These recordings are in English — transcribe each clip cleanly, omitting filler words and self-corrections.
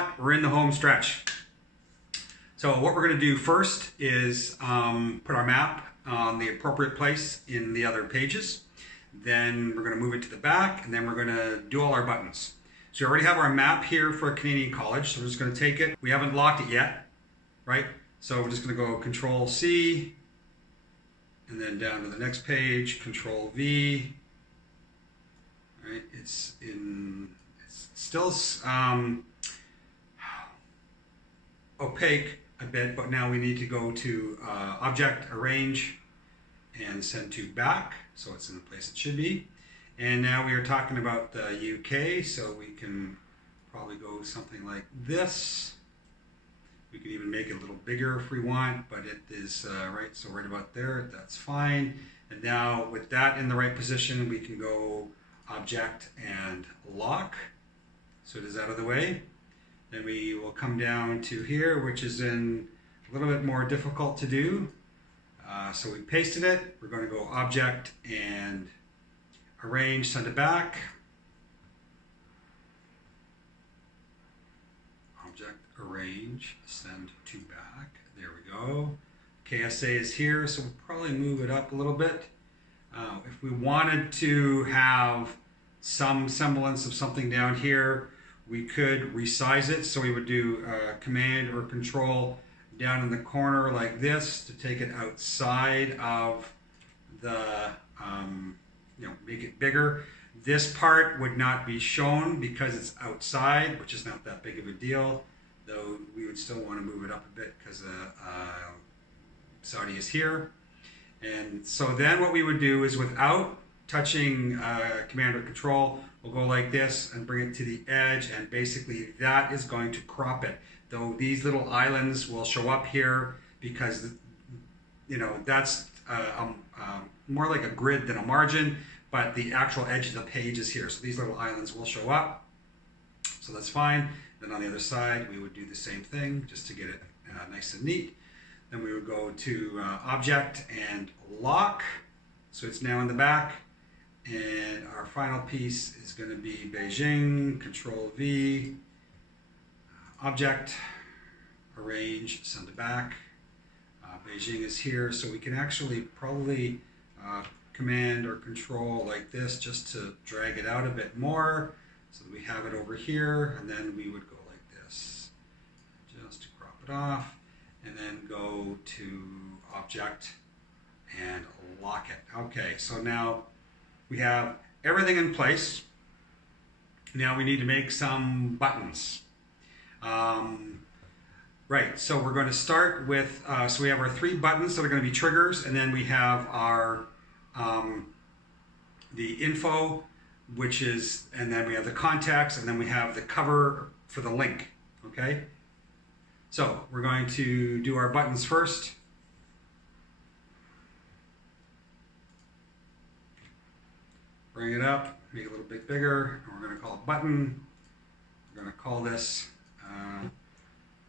what? We're in the home stretch. So what we're going to do first is put our map on the appropriate place in the other pages. Then we're going to move it to the back, and then we're going to do all our buttons. So we already have our map here for a Canadian college, so we're just going to take it. We haven't locked it yet, right? So we're just going to go Control C, and then down to the next page, Control V. All right, it's still opaque a bit, but now we need to go to Object, Arrange, and Send to Back, so it's in the place it should be. And now we are talking about the UK, so we can probably go something like this. We can even make it a little bigger if we want, but it is right, so right about there, that's fine. And now with that in the right position, we can go Object and Lock, so it is out of the way. Then we will come down to here, which is in a little bit more difficult to do. So we pasted it. We're going to go Object and Arrange, Send it back. Object, Arrange, Send to back. There we go. KSA is here, so we'll probably move it up a little bit. If we wanted to have some semblance of something down here, we could resize it, so we would do Command or Control down in the corner like this to take it outside of the, make it bigger. This part would not be shown because it's outside, which is not that big of a deal, though we would still want to move it up a bit because Saudi is here. And so then what we would do is, without touching Command or Control, we'll go like this and bring it to the edge, and basically that is going to crop it. Though these little islands will show up here because, that's more like a grid than a margin, but the actual edge of the page is here. So these little islands will show up, so that's fine. Then on the other side, we would do the same thing just to get it nice and neat. Then we would go to Object and Lock, so it's now in the back. And our final piece is going to be Beijing, Control V, Object, Arrange, Send it back. Beijing is here, so we can actually probably Command or Control like this just to drag it out a bit more so that we have it over here, and then we would go like this just to crop it off, and then go to Object and Lock it. Okay, so now we have everything in place. Now we need to make some buttons. Right, so we're going to start with, so we have our 3 buttons that are going to be triggers, and then we have our, the info, which is, and then we have the context, and then we have the cover for the link, okay? So we're going to do our buttons first. Bring it up, make it a little bit bigger, and we're going to call it button. We're going to call this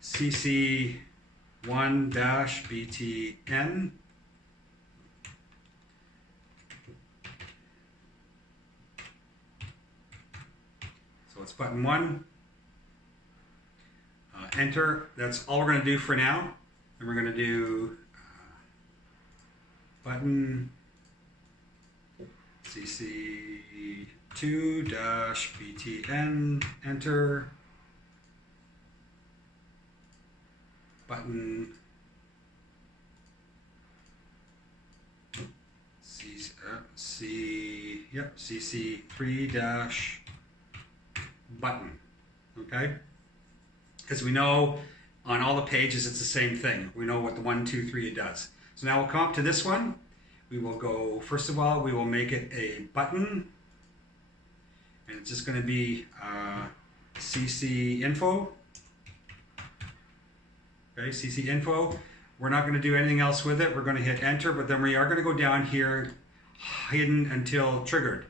CC1-BTN. So it's button 1. Enter. That's all we're going to do for now. And we're going to do button CC2-BTN, enter, button CC3-button, okay? Because we know on all the pages it's the same thing. We know what the 1, 2, 3 it does. So now we'll come up to this one. We will go, first of all, we will make it a button, and it's just going to be CC info. Okay, CC info. We're not going to do anything else with it. We're going to hit enter, but then we are going to go down here, hidden until triggered.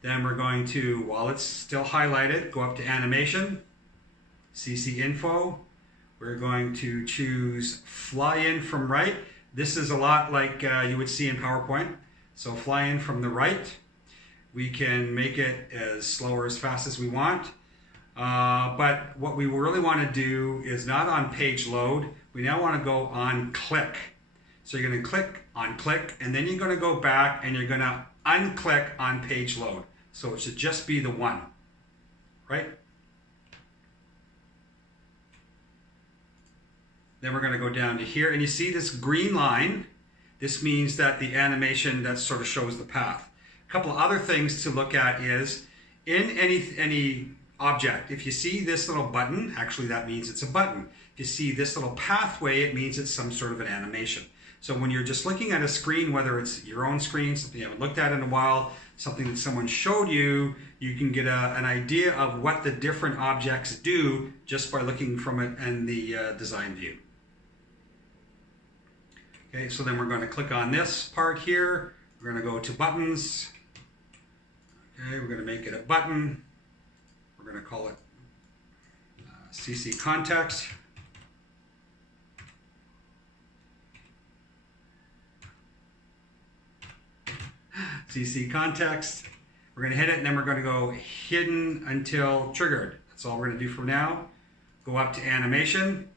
Then we're going to, while it's still highlighted, go up to animation, CC info. We're going to choose fly in from right. This is a lot like you would see in PowerPoint. So fly in from the right. We can make it as slow or as fast as we want. But what we really want to do is not on page load. We now want to go on click. So you're going to click on click, and then you're going to go back and you're going to unclick on page load. So it should just be the one, right? Then we're going to go down to here, and you see this green line. This means that the animation that sort of shows the path. A couple of other things to look at is in any object, if you see this little button, actually that means it's a button. If you see this little pathway, it means it's some sort of an animation. So when you're just looking at a screen, whether it's your own screen, something you haven't looked at in a while, something that someone showed you, you can get an idea of what the different objects do just by looking from it in the design view. Okay, so then we're going to click on this part here. We're going to go to buttons. Okay, we're going to make it a button. We're going to call it CC context. CC context. We're going to hit it, and then we're going to go hidden until triggered. That's all we're going to do from now. Go up to animation.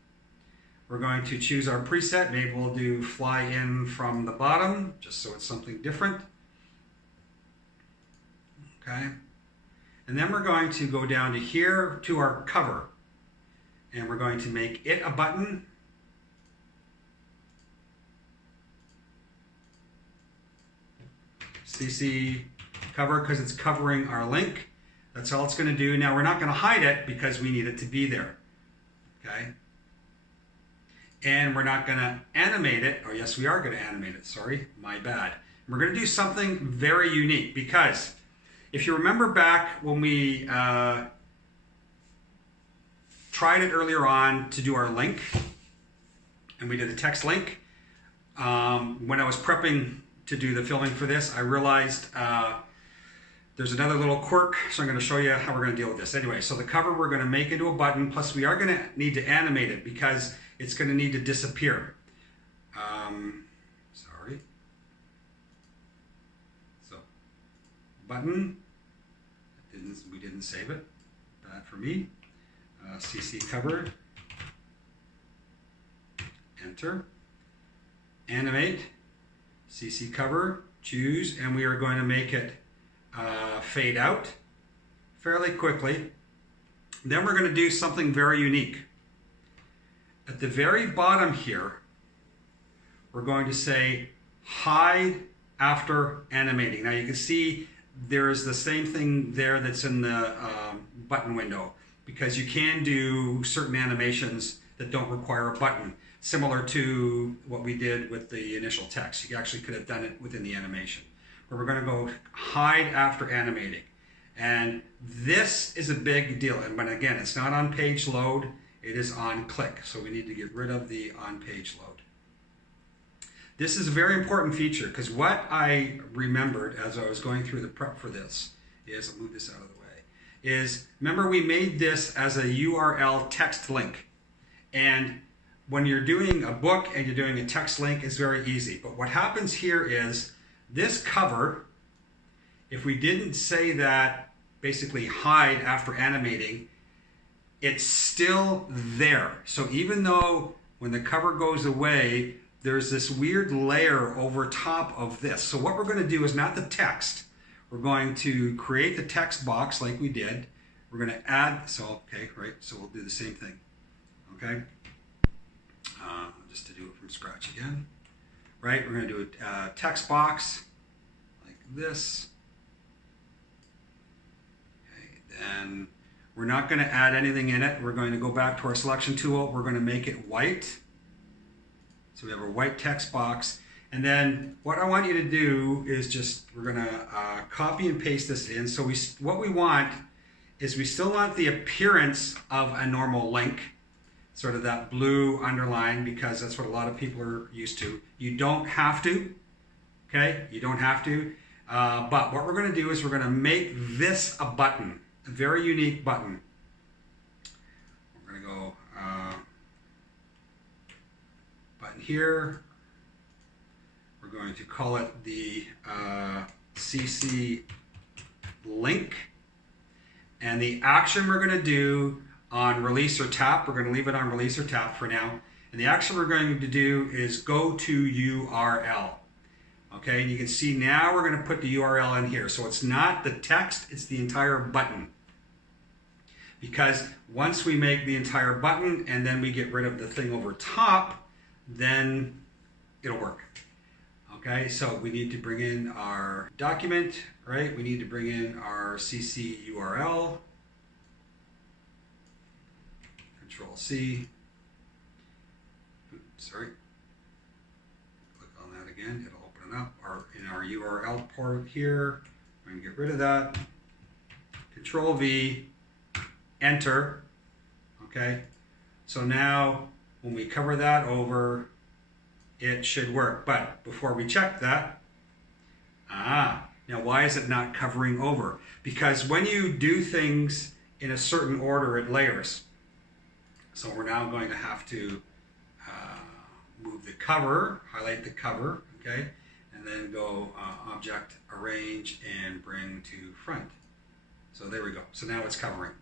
We're going to choose our preset. Maybe we'll do fly in from the bottom, just so it's something different. Okay. And then we're going to go down to here to our cover. And we're going to make it a button. CC cover, because it's covering our link. That's all it's going to do. Now we're not going to hide it because we need it to be there. Okay. And we're not going to animate it. Oh, yes, we are going to animate it. Sorry, my bad. We're going to do something very unique, because if you remember back when we tried it earlier on to do our link, and we did a text link, when I was prepping to do the filming for this, I realized there's another little quirk, so I'm going to show you how we're going to deal with this. Anyway, so the cover we're going to make into a button, plus we are going to need to animate it because it's going to need to disappear. Sorry. So, button. We didn't save it. Bad for me. CC cover. Enter. Animate. CC cover. Choose, and we are going to make it fade out fairly quickly. Then we're going to do something very unique. At the very bottom here, we're going to say hide after animating. Now you can see there's the same thing there that's in the button window, because you can do certain animations that don't require a button, similar to what we did with the initial text. You actually could have done it within the animation. But we're going to go hide after animating. And this is a big deal. But again, it's not on page load. It is on click, so we need to get rid of the on-page load. This is a very important feature, because what I remembered as I was going through the prep for this is, I'll move this out of the way, is remember we made this as a URL text link. And when you're doing a book and you're doing a text link, it's very easy. But what happens here is this cover, if we didn't say that basically hide after animating, it's still there. So even though when the cover goes away, there's this weird layer over top of this. So what we're going to do is not the text. We're going to create the text box like we did. We're going to add, so okay, right, so we'll do the same thing, okay? Just to do it from scratch again, right? We're going to do a text box like this. Okay, then we're not going to add anything in it. We're going to go back to our selection tool. We're going to make it white. So we have a white text box. And then what I want you to do is just, we're going to copy and paste this in. So what we want is we still want the appearance of a normal link, sort of that blue underline, because that's what a lot of people are used to. You don't have to, okay? You don't have to. But what we're going to do is we're going to make this a button. A very unique button. We're going to go button here. We're going to call it the CC link. And the action we're going to do on release or tap, we're going to leave it on release or tap for now. And the action we're going to do is go to URL. Okay, and you can see now we're going to put the URL in here. So it's not the text, it's the entire button. Because once we make the entire button and then we get rid of the thing over top, then it'll work. Okay, so we need to bring in our document, right? We need to bring in our CC URL. Control C. Oops, sorry. Click on that again. It'll open it up. In our URL port here, we're going to get rid of that. Control V. Enter. Okay. So now when we cover that over, it should work. But before we check that, now why is it not covering over? Because when you do things in a certain order, it layers. So we're now going to have to move the cover, highlight the cover, okay, and then go Object, Arrange, and Bring to Front. So there we go. So now it's covering.